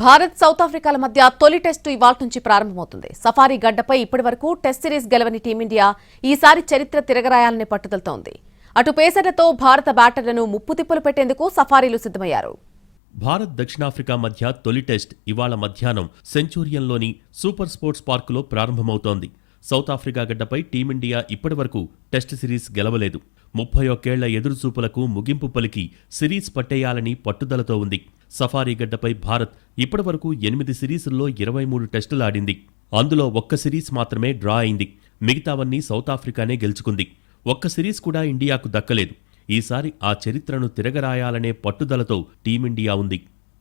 Bharat south ఆఫ్రికాల మధ్య తొలి test ఇవాళ నుంచి ప్రారంభమవుతుంది. సఫారీ గడ్డపై ఇప్పటివరకు టెస్ట్ సిరీస్ గెలవని టీమిండియా ఈసారి చరిత్ర తిరగరాయాలనే పట్టుదలతో ఉంది. అటు పేసర్లతో భారత బ్యాటర్లను ముప్పుతిప్పులు పెట్టేందుకు సఫారీలు సిద్ధమయ్యారు. భారత్ దక్షిణాఫ్రికా మధ్య తొలి టెస్ట్ ఇవాళ మధ్యాహ్నం సెంచూరియన్లోని సూపర్ స్పోర్ట్స్ పార్కులో ప్రారంభమవుతోంది. సౌత్ ఆఫ్రికా గడ్డపై టీమిండియా ఇప్పటివరకు టెస్ట్ సిరీస్ గెలవలేదు. 31 ఏళ్ల ఎదురుచూపులకు ముగింపు పలికి సిరీస్ పట్టేయాలని పట్టుదలతో ఉంది. సఫారీ గడ్డపై భారత్ ఇప్పటివరకు 8 సిరీసుల్లో 23 టెస్టులాడింది. అందులో ఒక్క సిరీస్ మాత్రమే డ్రా అయింది. మిగతావన్నీ సౌత్ ఆఫ్రికానే గెలుచుకుంది. ఒక్క సిరీస్ కూడా ఇండియాకు దక్కలేదు. ఈసారి ఆ చరిత్రను తిరగరాయాలనే పట్టుదలతో టీమిండియా ఉంది.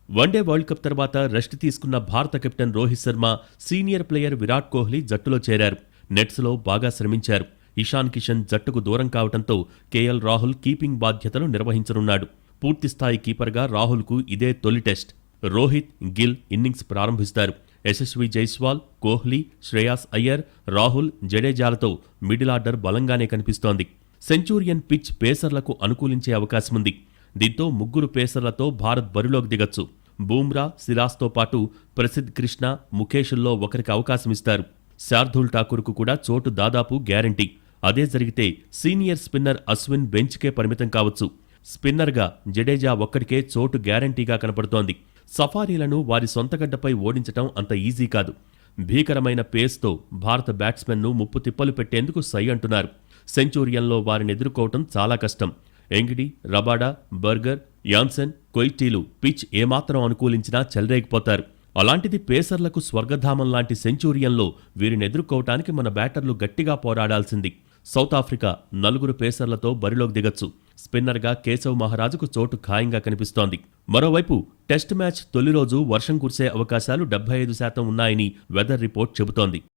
వన్డే వరల్డ్ కప్ తర్వాత రెస్ట్ తీసుకున్న భారత captain Rohit Sharma, senior player Virat Kohli జట్టులో చేరారు. నెట్స్లో బాగా శ్రమించారు. ఇషాన్ కిషన్ జట్టుకు దూరం కావడంతో కేఎల్ రాహుల్ కీపింగ్ బాధ్యతలు నిర్వహించనున్నాడు. పూర్తిస్థాయి కీపర్గా రాహుల్కు ఇదే తొలి టెస్ట్. రోహిత్, గిల్ ఇన్నింగ్స్ ప్రారంభిస్తారు. యశస్వి జైస్వాల్, కోహ్లీ, శ్రేయాస్ అయ్యర్, రాహుల్, జడేజాలతో మిడిల్ ఆర్డర్ బలంగానే కనిపిస్తోంది. సెంచూరియన్ పిచ్ పేసర్లకు అనుకూలించే అవకాశముంది. దీంతో ముగ్గురు పేసర్లతో భారత్ బరిలోకి దిగొచ్చు. బూమ్రా, సిరాస్తో పాటు ప్రసిద్ధ్ కృష్ణ, ముఖేష్ల్లో ఒకరికి అవకాశమిస్తారు. శార్దూల్ ఠాకూర్కు కూడా చోటు దాదాపు గ్యారంటీ. అదే జరిగితే సీనియర్ స్పిన్నర్ అశ్విన్ బెంచ్కే పరిమితం కావచ్చు. స్పిన్నర్గా జడేజా ఒక్కడికే చోటు గ్యారంటీగా కనపడుతోంది. సఫారీలను వారి సొంతగడ్డపై ఓడించటం అంత ఈజీ కాదు. భీకరమైన పేస్తో భారత బ్యాట్స్మెన్ను ముప్పు తిప్పలు పెట్టేందుకు సై అంటున్నారు. సెంచూరియన్లో వారిని ఎదుర్కోవటం చాలా కష్టం. ఎంగిడి, రబాడా, బర్గర్, యాన్సెన్, కొయిటీలు పిచ్ ఏమాత్రం అనుకూలించినా చెలరేగిపోతారు. అలాంటిది పేసర్లకు స్వర్గధామం లాంటి సెంచూరియన్లో వీరిని ఎదుర్కోవటానికి మన బ్యాటర్లు గట్టిగా పోరాడాల్సింది. సౌత్ ఆఫ్రికా 4 పేసర్లతో బరిలోకి దిగొచ్చు. స్పిన్నర్గా కేశవ్ మహారాజుకు చోటు ఖాయంగా కనిపిస్తోంది. మరోవైపు టెస్ట్ మ్యాచ్ తొలి రోజు వర్షం కురిసే అవకాశాలు 75% ఉన్నాయని వెదర్ రిపోర్ట్ చెబుతోంది.